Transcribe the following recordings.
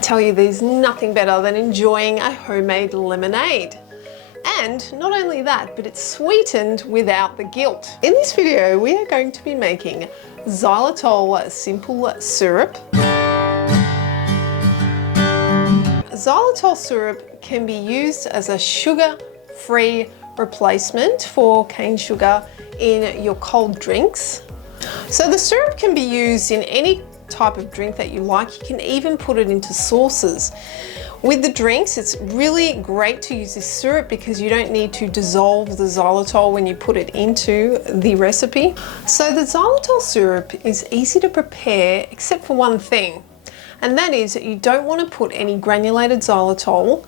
tell you, there's nothing better than enjoying a homemade lemonade. And not only that, but it's sweetened without the guilt. In this video, we are going to be making xylitol simple syrup. Xylitol syrup can be used as a sugar-free replacement for cane sugar in your cold drinks. So the syrup can be used in any type of drink that you like. You can even put it into sauces. With the drinks, it's really great to use this syrup because you don't need to dissolve the xylitol when you put it into the recipe. So the xylitol syrup is easy to prepare except for one thing, and that is that you don't want to put any granulated xylitol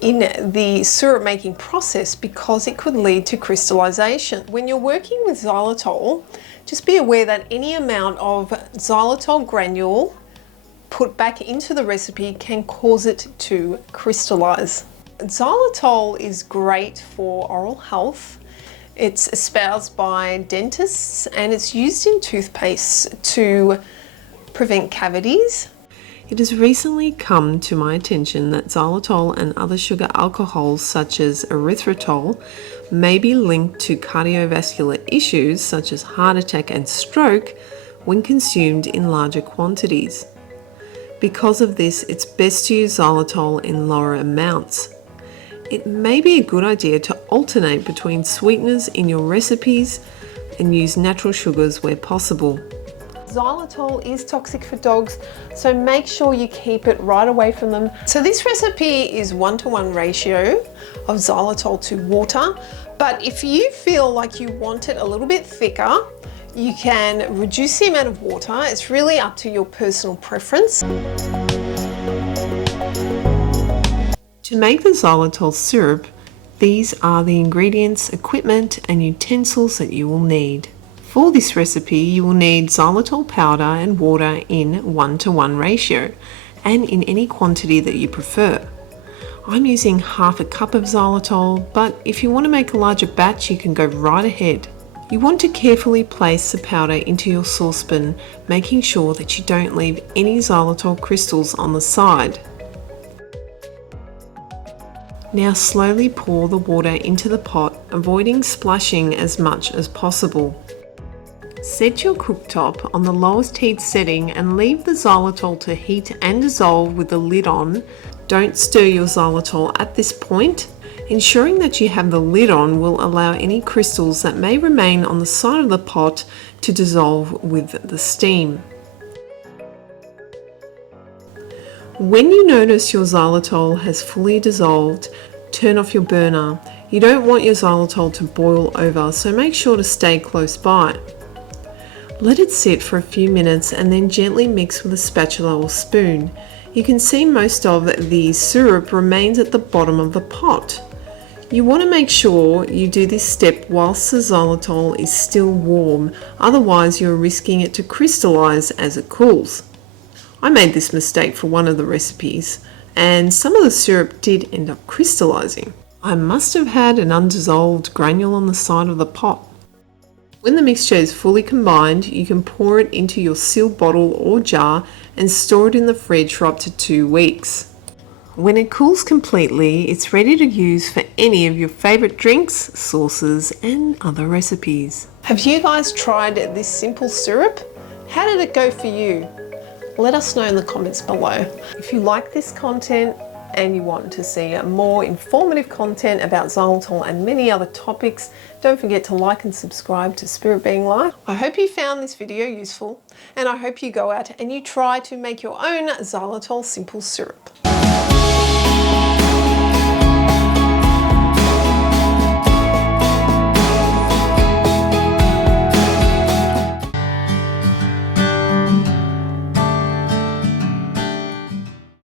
in the syrup making process because it could lead to crystallization. When you're working with xylitol, just be aware that any amount of xylitol granule put back into the recipe can cause it to crystallize. Xylitol is great for oral health. It's espoused by dentists and it's used in toothpaste to prevent cavities. It has recently come to my attention that xylitol and other sugar alcohols such as erythritol may be linked to cardiovascular issues such as heart attack and stroke when consumed in larger quantities. Because of this, it's best to use xylitol in lower amounts. It may be a good idea to alternate between sweeteners in your recipes and use natural sugars where possible. Xylitol is toxic for dogs, so make sure you keep it right away from them. So this recipe is 1:1 ratio of xylitol to water, but if you feel like you want it a little bit thicker, you can reduce the amount of water. It's really up to your personal preference. To make the xylitol syrup, these are the ingredients, equipment, and utensils that you will need. For this recipe, you will need xylitol powder and water in 1:1 ratio, and in any quantity that you prefer. I'm using half a cup of xylitol, but if you want to make a larger batch, you can go right ahead. You want to carefully place the powder into your saucepan, making sure that you don't leave any xylitol crystals on the side. Now slowly pour the water into the pot, avoiding splashing as much as possible. Set your cooktop on the lowest heat setting and leave the xylitol to heat and dissolve with the lid on. Don't stir your xylitol at this point. Ensuring that you have the lid on will allow any crystals that may remain on the side of the pot to dissolve with the steam. When you notice your xylitol has fully dissolved, turn off your burner. You don't want your xylitol to boil over, so make sure to stay close by. Let it sit for a few minutes and then gently mix with a spatula or spoon. You can see most of the syrup remains at the bottom of the pot. You want to make sure you do this step whilst the xylitol is still warm, otherwise you're risking it to crystallize as it cools. I made this mistake for one of the recipes, and some of the syrup did end up crystallizing. I must have had an undissolved granule on the side of the pot. When the mixture is fully combined, you can pour it into your sealed bottle or jar and store it in the fridge for up to 2 weeks. When it cools completely, it's ready to use for any of your favorite drinks, sauces, and other recipes. Have you guys tried this simple syrup? How did it go for you? Let us know in the comments below. If you like this content and you want to see more informative content about xylitol and many other topics, don't forget to like and subscribe to Spirit Being Life. I hope you found this video useful, and I hope you go out and you try to make your own xylitol simple syrup.